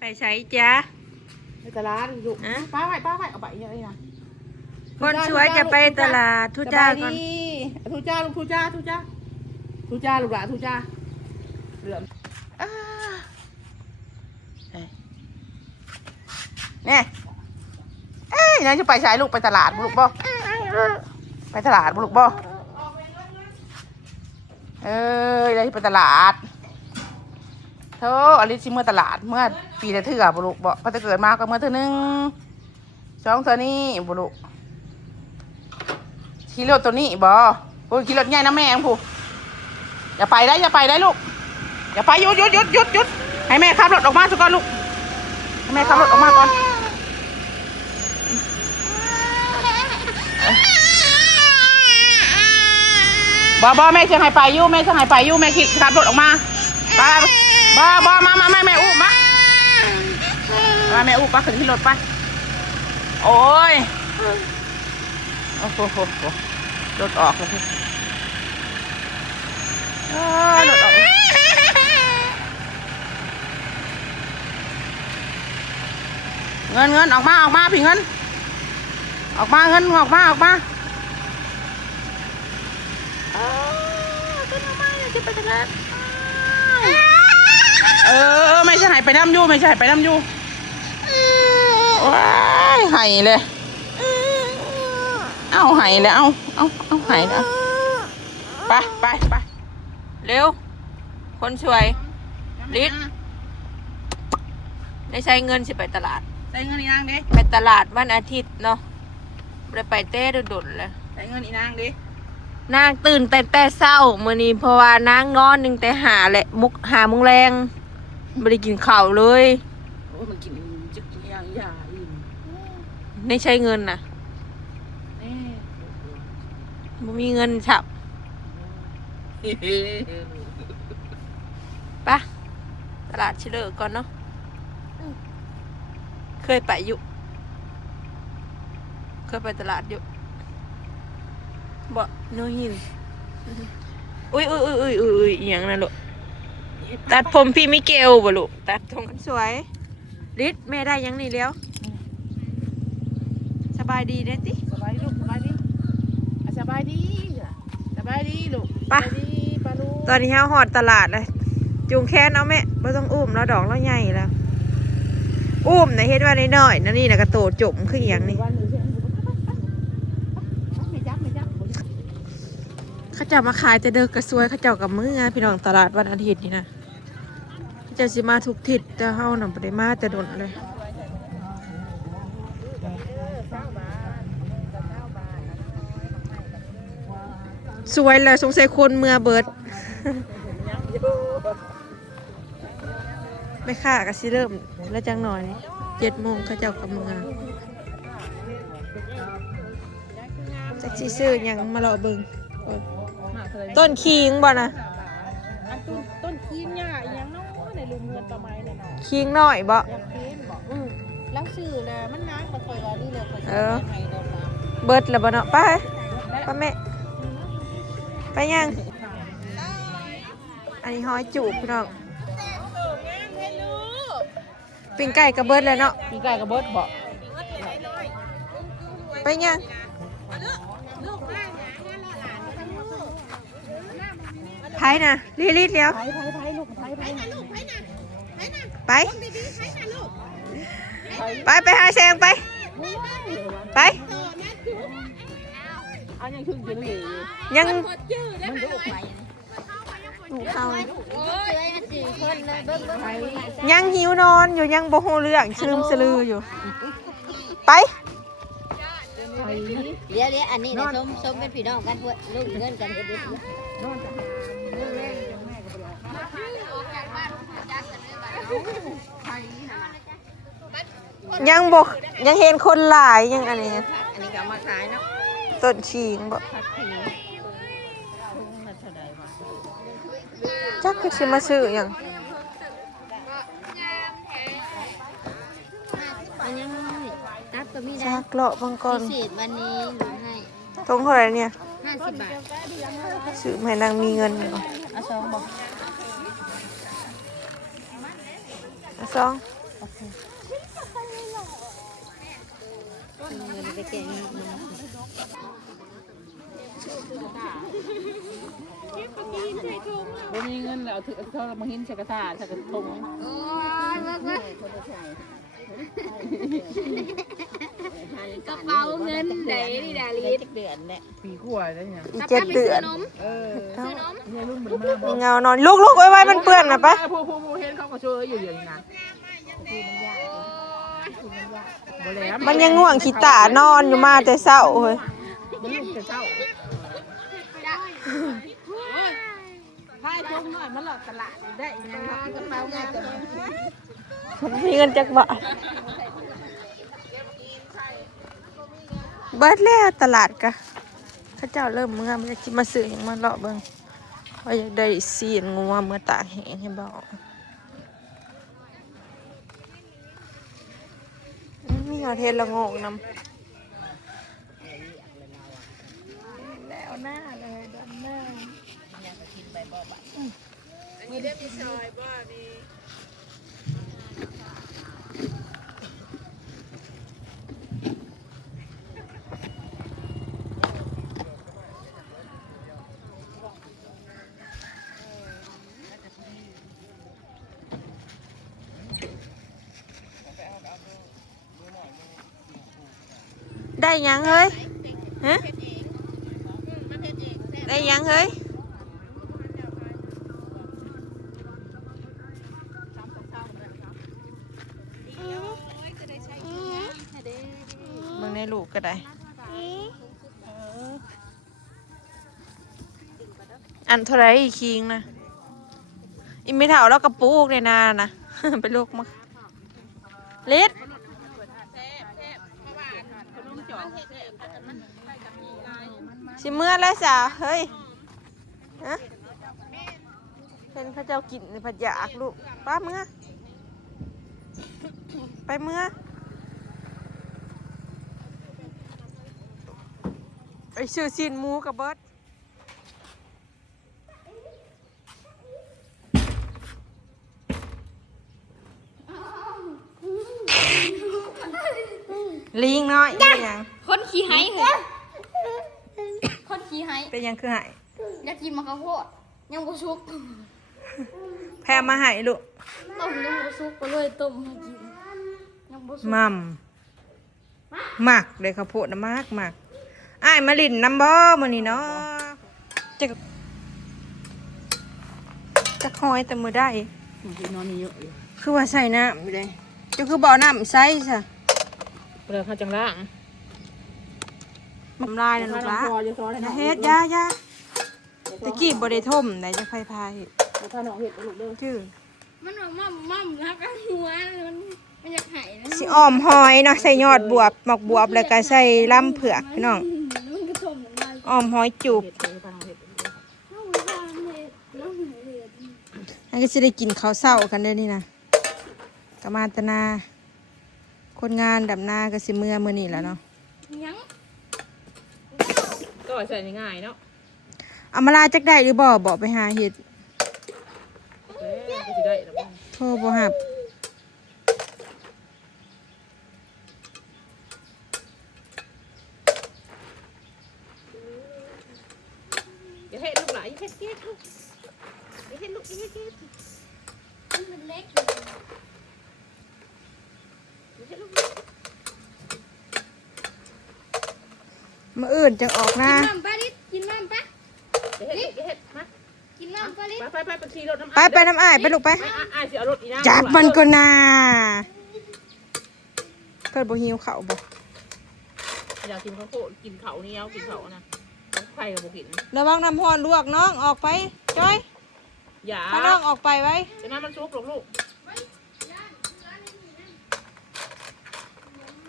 ไปใช้จ้าไปตลาดอยู่ป้าไว้เอาไปอย่างนี้นะคนสวยจะไปตลาดทุจ้าก่อนทุจ้าลูกทุจ้าลูกหลานทุจ้าเหลือมเนี่ยนายจะไปใช้ลูกไปตลาดบุกบ่ไปตลาดบุกบ่นายไปตลาดเธออลิซิเมื่อตลาดเมื่อปีละเถื่อบุกบ่พอจะเกิดมาก็เมื่อเธอนึงสองเธอนี่บุกขี่รถตัวนี้บ่กูขี่รถใหญ่นะแม่งผู้อย่าไปได้ลูกอย่าไปหยุดให้แม่ขับรถออกมาสักก่อนลูกให้แม่ขับรถออกมาก่อนบ่แม่จะให้ไปยู่แม่ขี่ขับรถออกมาไปบ่มาแม่อุ้มมาแม่อุ้มไปขึ้นที่รถไปโอ้ยโอ้โหรถออกเลยรถออกเงินออกมาพี่เงินออกมาต้นออกมาจะไปทางนั้นไม่ใช่หายไปน้ำยูว้ายหายเลยเอาหายเลยเอาหายเลยไปเร็วคนสวยลิศได้ใช้เงินสิไปตลาดใช้เงินอีนางดิไปตลาดวันอาทิตย์เนาะไปเต้ดุๆเลยใช้เงินอีนางดินางตื่นแต่เศร้ามื้อนี้เพราะว่านางนอนนึงแต่หาโมงแรงไม่ได้กินข้าวเลยโอ้มันกินจึกอย่างไม่ใช้เงินนะไม่มีเงินฉับปะตลาดชิเลอร์ก่อนเนาะเคยไปตลาดอยู่บ่โนหินอุ้ยอย่างนั้นลูกตัดผมพี่มิเกลบ่ลูกตัดทรงสวยลิศแม่ได้ยังนี่แล้วสบายดีเด้ติสบายดีลูกสบายดีลูกปะตอนนี้เฮาฮอดตลาดเลยจูงแค้นเอาแม่ไม่ต้องอุ้มแล้วดอกแล้วใหญ่แล้วอุ้มนะเฮ็ดว่าน้อยๆนั่นนี่นะกระโตจมขึ้นอย่างนี้เขาเจ้ามาขายแต่เด็กกระซวยเขาเจ้ากับมือพี่น้องตลาดวันอาทิตย์นี่นะเขาเจ้าสิมาทุกทิศแต่เฮาน่ะบ่ได้มาแต่ดนเลยสวยเลยสงสัยคนเมื่อเบิดไม่ค่าก็สิเริ่มแล้วจังหน่อย7 โมงเขาเจ้ากับเมื่อจักสิซื้อหยังมารอเบิ่งต้นขิงบ่นะต้นขิงเนี่ยยังน้อยในลุมเงินประมาณนั้นขิงน้อยบ่แล้วซื้อนะมันน้ำมาคอยรอนี่เลยเบิดแล้วบ่เนาะไปแม่ไปยังอันนี้หอยจูบพี่น้องปิ้งไก่กระเบิดเลยเนาะปิ้งไก่กระเบิดบ่ไปยังไผ่นะรีดเลี้ยวไปหาแซงไปยังหิวนอนอยู่ยังบ่ฮู้เรื่องสลืออยู่ไปเดี๋ยวอันนี้นะส้มเป็นพี่น้องกันพวกลูกเงินกันเด็กยังเห็นคนหลายยังอันนี้ก็มาขายเนาะต้นขิงบ่จักก็สิมาซื้อหยังจักเลาะบางก่อนพิเศษวันนี้หรือให้ทงเท่าไหร่เนี่ย50 บาทซื้อให้นางมีเงินก่อนเอา2บ่เอา2 เงินไปแก่นี่มัน บ่มีเงินแล้วถือเท่ามาหินใส่กระถาใส่กระทง โอ้ยมากมากกระเป๋าเงินไหนนี่ดาลีเดือนเนี่ย ปีกว่าแล้วเนี่ย อี7 เดือน ซื้อนม เนี่ยรุ่นมันมาบ่ มีเงานอนลูกๆไว้มันเปื้อนนะปะ ผู้เห็นเขาก็ช่วยอยู่อย่างนี้นะบ่แล้ว มันยังง่วงขี้ตานอนอยู่มาแต่เช้าเฮ้ย มันลูกแต่เช้าพายจงหน่อยมันหลอดตลาดได้ยังครับกระเป๋าง่ายแต่ มีเงินจักบาทเบิดแล้วตลาดกะเขาเจ้าเริ่มเมื่อมันจะคิดมาซื้ออย่างมันเลาะเบิ่งว่าอยากได้ซีนงัวเมื่อตากแห้งให้บอกมีหอเทศละโงกนำแล้วหน้าเลยดำหน้ามีเด็ดมีซอยบ่นี่ ได้ยังเฮ้ยฮะได้ยังเฮ้ยเบิ่งในลูกก็ได้อันเท่าไรอีคิงนะอีไม่เท่าแล้วกระปุกเลยนานะ ไปลูกมาเล็ดสิเมื่อแล้วจ้ะเฮ้ยฮะเห็นพระเจ้ากินผัดยากลูกป้าเมื่อไปเมื่อไปซื้อซีนหมูกับเบิร์ดลิงน้อยเป็นยัง คนขี้ไห้เหรอคนขี้ไห้ เป็นยังคือหาย อยากกินมะข้าวโพดยังบ่สุก แพรมาใหายลูก ต้มยังบ่สุกก็เลยต้มให้กินยังบ่สุก มัมหมักเลยข้าวโพดนะมากอ้ายมาลินน้ำบ่มื้อนี้เนาะจะคอยแต่มือได้ ที่นอนนี่เยอะอยู่ คือว่าใส่น้ำอยู่เลยจะคือบ่อน้ำใส่ซะ เดี๋ยวเขาจังล่าง ทำลายนะลูกละ จะซ้อนให้ อย่า น้อง เฮ็ดยาตะกี้บ่ได้ท่มไหนจะไฟพาย ถ้าน้องเห็ดลูกเด้อ ชื่อ มันว่ามั่มนะกันหัวมันอยากหายนะ สิอ้อมหอยเนาะใส่ยอดบวบหมกบวบแล้วก็ใส่ลำเผือกพี่น้อง มันก็ต้มน้ำลาย อ้อมหอยจูบ เห็ดเลยพาน้องเห็ด น้องทานเลยน้องหายเลย อันก็สิได้กินข้าวเช้ากันเด้อนี่นะกะมาตนาคนงานดำนาก็สิเมื่อมื้อนี้แหล้วเนาะ ยัง ก็ใส่ง่ายเนาะ เอามาลาจักได้หรือบ่บอกไปหาเห็ด ก็จะได้แล้ว โทรบ่หับ อย่าเห็ดลูกหลานอย่าเห็ดเก็ดลูกอย่าเห็ดลูกอย่าเห็ดเก็ด มันเล็ก มื้ออื่นจังออกหน้า กินน้ำปลาดิกินน้ำปะ อย่าเห็ดอย่าเห็ดมา กินน้ำปลาดิ ไปขี่รถน้ำ ไปน้ำอ้ายไปลูกไป อ้ายสิเอารถอีน้ำ จับมันก็น่าเพิ่นบ่หิวข้าวบ่ อยากกินข้าวโพดกินเขานี่เอากินเขานะไข่กับบุกิน ระวังน้ำร้อนลวกน้องออกไปจ้อย อย่า พาน้องออกไปไว้ จะน้ำมันซุกหรอกลูก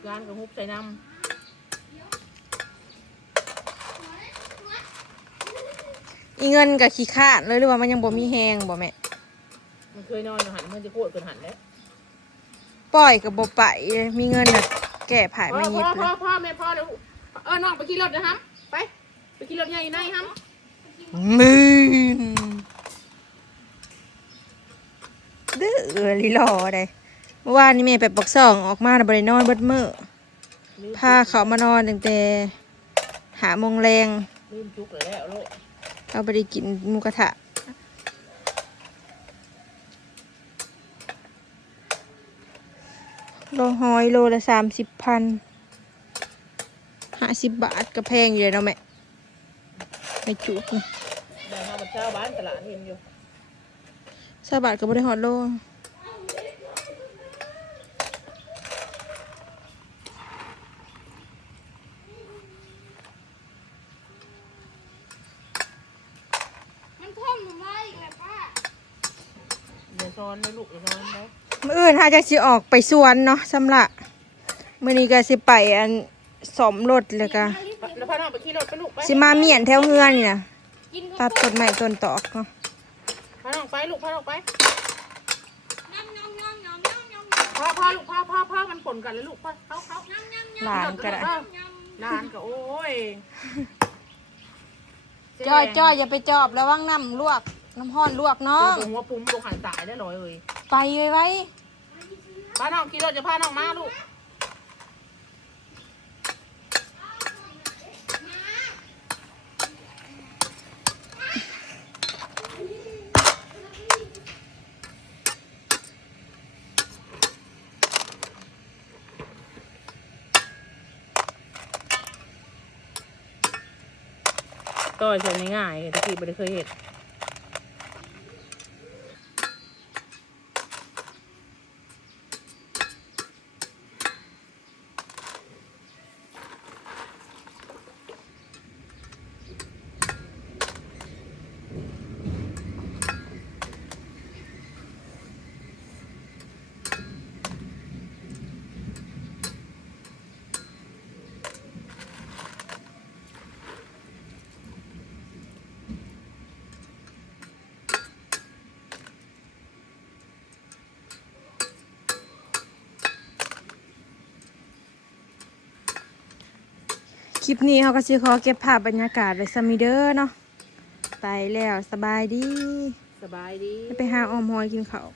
ร้านกับฮุบใส่น้ำ อีเงินกับขี้ข้านเลยหรือว่ามันยังบ่มีแหงบ่แม่ มันเคยนอนอยู่หันมันจะโคตรเกินหันแล้ว ปล่อยกับบ่ไปมีเงินน่ะแก้ผายมายิบเลย พ่อแม่พ่อเดี๋ยวน้องไปขี่รถนะฮัมไปขี่รถใหญ่ในฮัม มืนดื้อลิลอได้เมื่อวานนี้แม่ไปปักซ่องออกมาน่ะบ่ได้นอนเบิดมื้อ พาเขามานอนตั้งแต่5 โมงแรง ลืมจุกเลยแล้วลูก เราไปได้กินหมูกระทะโลหอยโลละ30,000 50 บาทก็แพงอยู่เลยเนาะแม่ไม่จุกนะ เดินมาบนเช้าบ้านตลาดเห็นอยู่ 20 บาทก็บ่ได้ฮอดโลเดี๋ยวซ้อนเลยลูกเดี๋ยวซ้อนเลย มื้ออื่นถ้าจะสิออกไปสวนเนาะสำหรับมื้อนี้ก็สิไปอันสมรถแล้วก็ แล้วพาน้องไปขี่รถไปลูกไป สิมาเมียนแถวเฮือนนี่นะตัดต้นไม้ต้นตอกเนาะ พาน้องไปลูกพาน้องไปพ่อลูกพ่อมันปนกันเลยลูกพ่อเขา หลานก็ได้ หลานก็โอ้ย จ้อยอย่าไปจอบระวังน้ำลวกน้ำห้อนลวกเนาะ เดี๋ยวหัวปุ้มลงหายตายได้เลย ไปไว้ พาน้องขี่รถจะพาน้องมาลูก ก็ใช้ง่ายๆตะกี้ไม่ได้เคยเห็นคลิปนี้เขาก็สิขอเก็บภาพบรรยากาศไว้ซัมมิเดอร์เนาะไปแล้วสบายดี สบายดี ไปหาออมหอยกินข้าว